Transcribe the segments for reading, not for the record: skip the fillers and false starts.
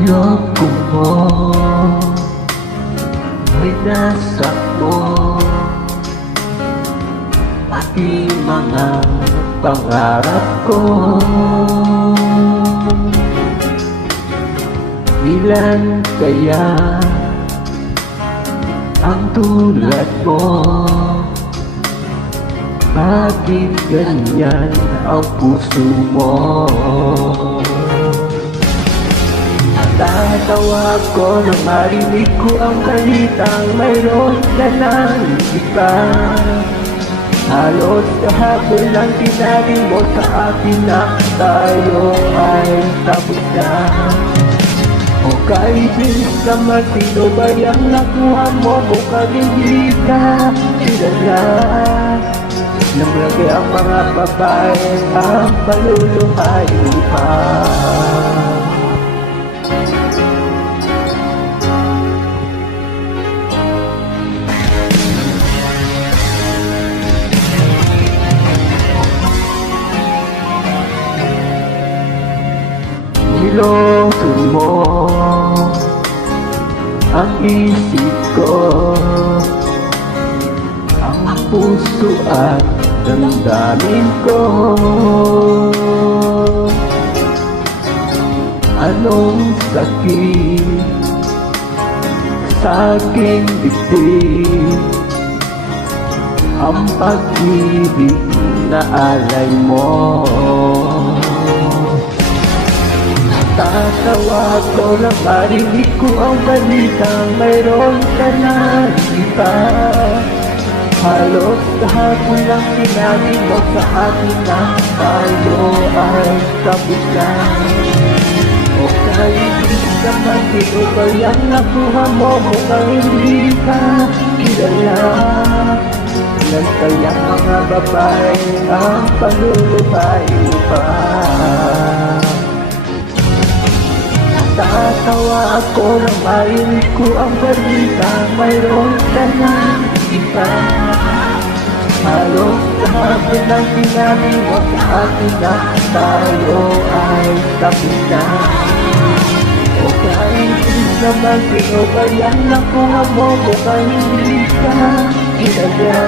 Ayoko mo, may nasakmo, pati mga pangarap ko. Ilan kaya ang tulad mo? Bakit ganyan ang puso mo? Tatawa ko nang marinig ko ang balitang mayroon ka ng iba. Halos kahapon lang sinabi mo sa akin na tayo ay tapos na. O kahit naman sino ba yung nakuha mo, mukhang hindi ka kilala. Nang lagi ang mga babae ang paluluhay pa. Niloto mo ang isip ko, ang puso at damdamin ko. Anong sakit sa aking dibdib, ang pag-ibig na alay mo. Tatawa ko lang marinig ko ang balitang mayroon ka na iba. Halos kahapon lang sinabi mo sa akin na tayo ay tapos na. O kahit naman sino ba yung nakuha mo, mukhang hindi ka kilala. Ilan kaya mga babae ang paluluhay mo pa? Tatawa ako nang marinig ko ang balita mayroon ka na iba. Halos kahapon lang sinabi mo sa akin na tayo ay tapos na. O kahit naman sino ba yung nakuha mo, mukhang hindi ka kilala.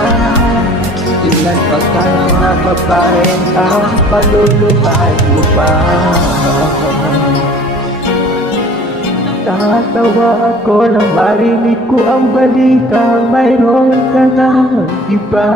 Ilan pa kaya mga babae ang paluluhay mo pa? Tatawa ako nang marinig ko ang balita mayroon ka ng iba.